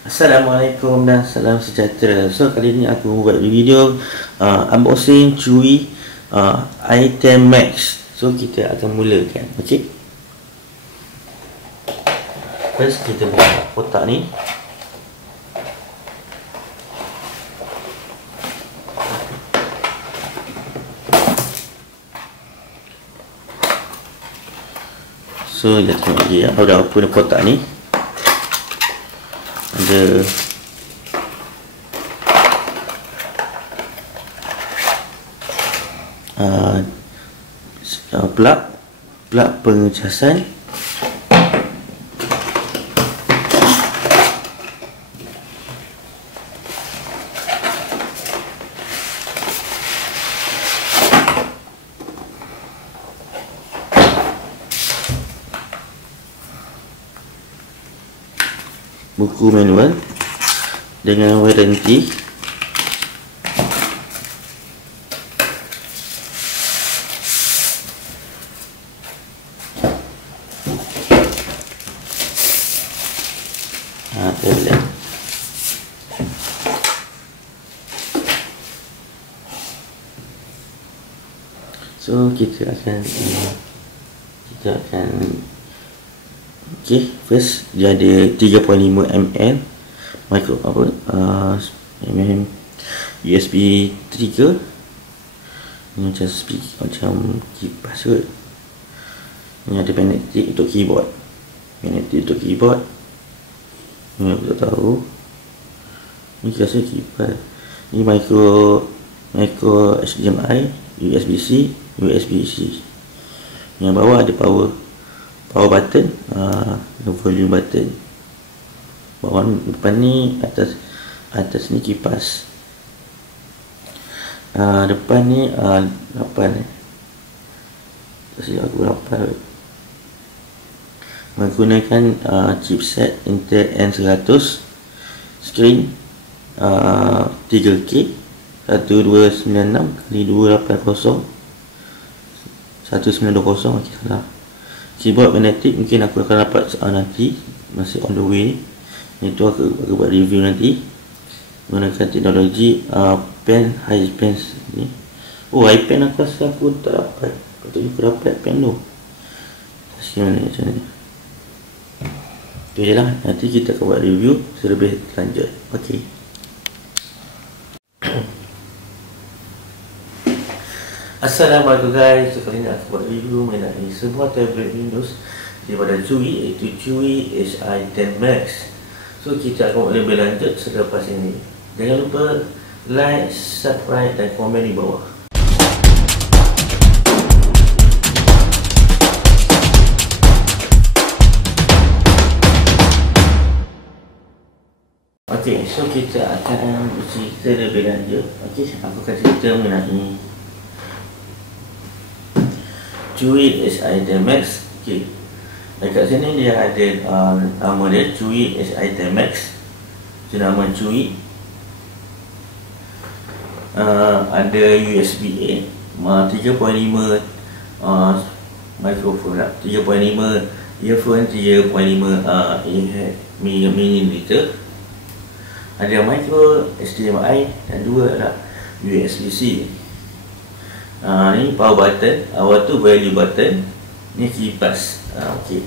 Assalamualaikum dan salam sejahtera. So kali ni aku buat video unboxing Chewy i10 Max. So kita akan mulakan. Okey. First kita buka kotak ni. So kita tengok lagi ada apa dalam kotak ni. Ada plug pengecasan, buku manual dengan waranti, tablet. So kita akan okey, first dia ada 3.5 mm micro USB 3 macam speaker, macam kipas kot. Ni ada magnetic untuk keyboard, ni aku tak tahu, ni rasa kipas. Ni micro HDMI, USB-C, USB-C. Yang bawah ada power button, volume button. Bawah depan ni, atas ni kipas. Depan ni 8 aku 8 menggunakan chipset Intel N100, screen 3K 1296x280 1920. okey, salah. Keyboard magnetic mungkin aku akan dapat nanti, masih on the way. Itu aku buat review nanti. Menggunakan teknologi pen, high pen ni. iPen aku rasa aku tak dapat. Patutnya aku dapat pen tu. Macam ni. Itu je lah. Nanti kita akan buat review selebih lanjut. Okey. Assalamualaikum guys. So, kali ni aku buat review mengenai sebuah tablet Windows daripada Chewy, iaitu Chewy i10 Max. So kita akan buat lebih lanjut selepas ini. Jangan lupa like, subscribe dan komen di bawah. Okey, so kita akan bercerita lebih lanjut. Okey, aku akan cerita mengenai Chewy i10 Max. Okey, dekat sini dia ada nama dia Chewy i10 Max. Nama Chewy. Ada USB-A 3.5 mikrofon lah, 3.5 earphone, 3.5 mm. Ada micro HDMI dan 2 adalah USB-C. Ni power button, awal tu value button, ni kipas. Okey.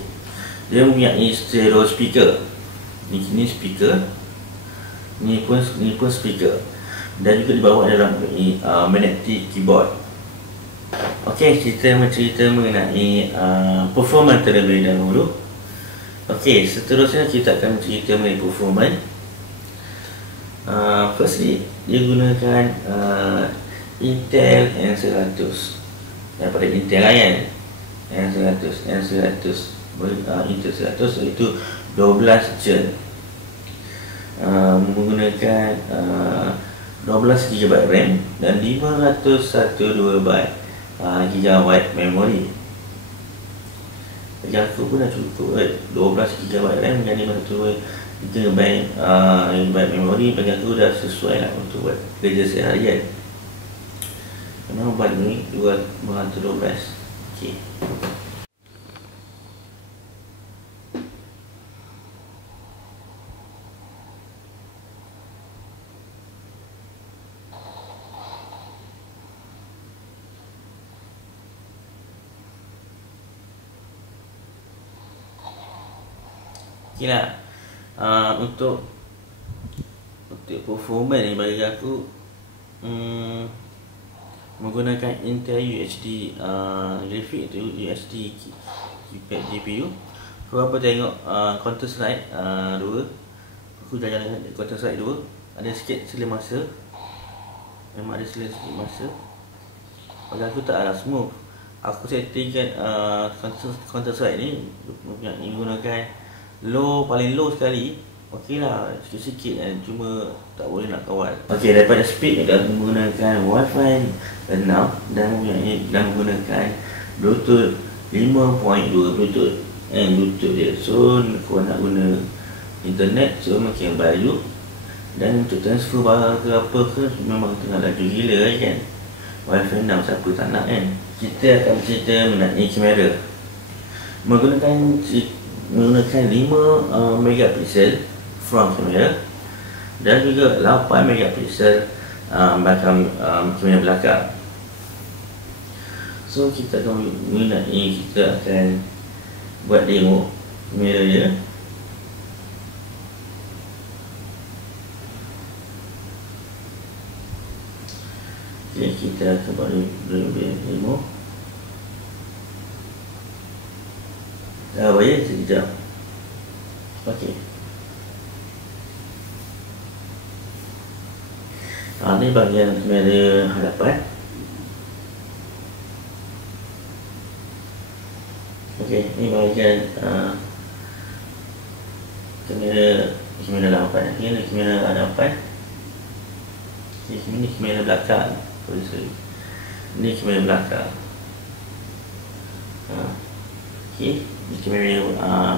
Dia mempunyai stereo speaker. Ni speaker. Ni pun speaker. Dan juga di bawah adalah magnetic keyboard. Okey, kita mencerita mengenai performance terlebih dahulu. Okey, seterusnya kita akan mencerita mengenai performance. Firstly, dia gunakan Intel N100 daripada Intel lah kan. N100 Intel 100, iaitu 12 gen, menggunakan 12GB RAM dan 512 GB memori. Bagi aku pun dah cukup 12GB RAM dan 512GB memori. Bagi aku dah sesuai lah untuk buat kerja seharian. Memang banyak ni 212. Okey. Okay lah. Untuk performance ni bagi aku menggunakan Intel UHD graphic tu, UHD keypad GPU. Kau apa tengok Counter Strike 2. Aku dah jalan Counter Strike 2. Ada sikit selim masa. Memang ada selim sikit masa. Bagi aku tak ada smooth. Aku settingkan Counter Strike ni menggunakan low, paling low sekali. Okey lah, sikit-sikit kan, cuma tak boleh nak kawal. Okey, daripada speed kita menggunakan Wi-Fi 6 dan menggunakan Bluetooth 5.2 Bluetooth dia. So kau nak guna internet, so makin value. Dan untuk transfer barang ke apa ke memang tengah laju gila kan. Wi-Fi 6 siapa tak nak kan. Kita akan bercerita mengenai kamera. Menggunakan 5 megapiksel front kamera dan juga 8 megapiksel belakang kamera belakang. So kita akan buat demo kamera dia. Okay, kita akan buat demo. Bayar sekejap. Okey. Ini bahagian kamera hadapan. Okey, ini bahagian kamera hadapan. Ini kamera hadapan. Ini kamera belakang. Ini kamera belakang. Okey, ini kamera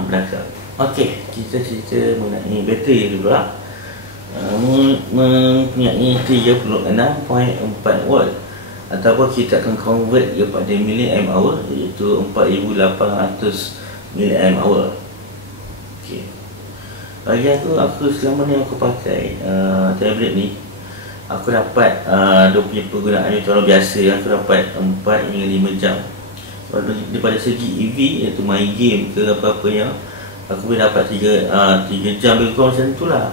belakang. Okey, kita cerita mengenai bateri dulu lah. Mempunyai 36.4 volt ataupun kita akan convert kepada mAh, iaitu 4800 mAh. Okey. Bagi aku selama ni aku pakai tablet ni, aku dapat dia punya penggunaan itu kalau biasa aku dapat 4 hingga 5 jam. Daripada segi EV, iaitu main game ke apa-apa yang aku boleh dapat 3 jam lebih kurang macam tu lah.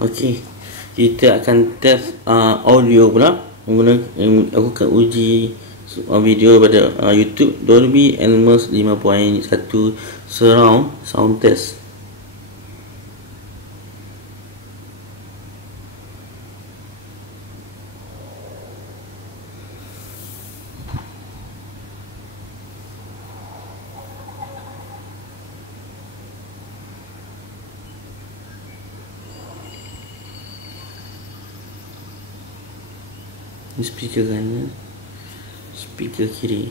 Okey, kita akan test audio pula. Aku akan uji video pada YouTube Dolby Atmos 5.1 surround sound test. Ini speaker kanan, speaker kiri.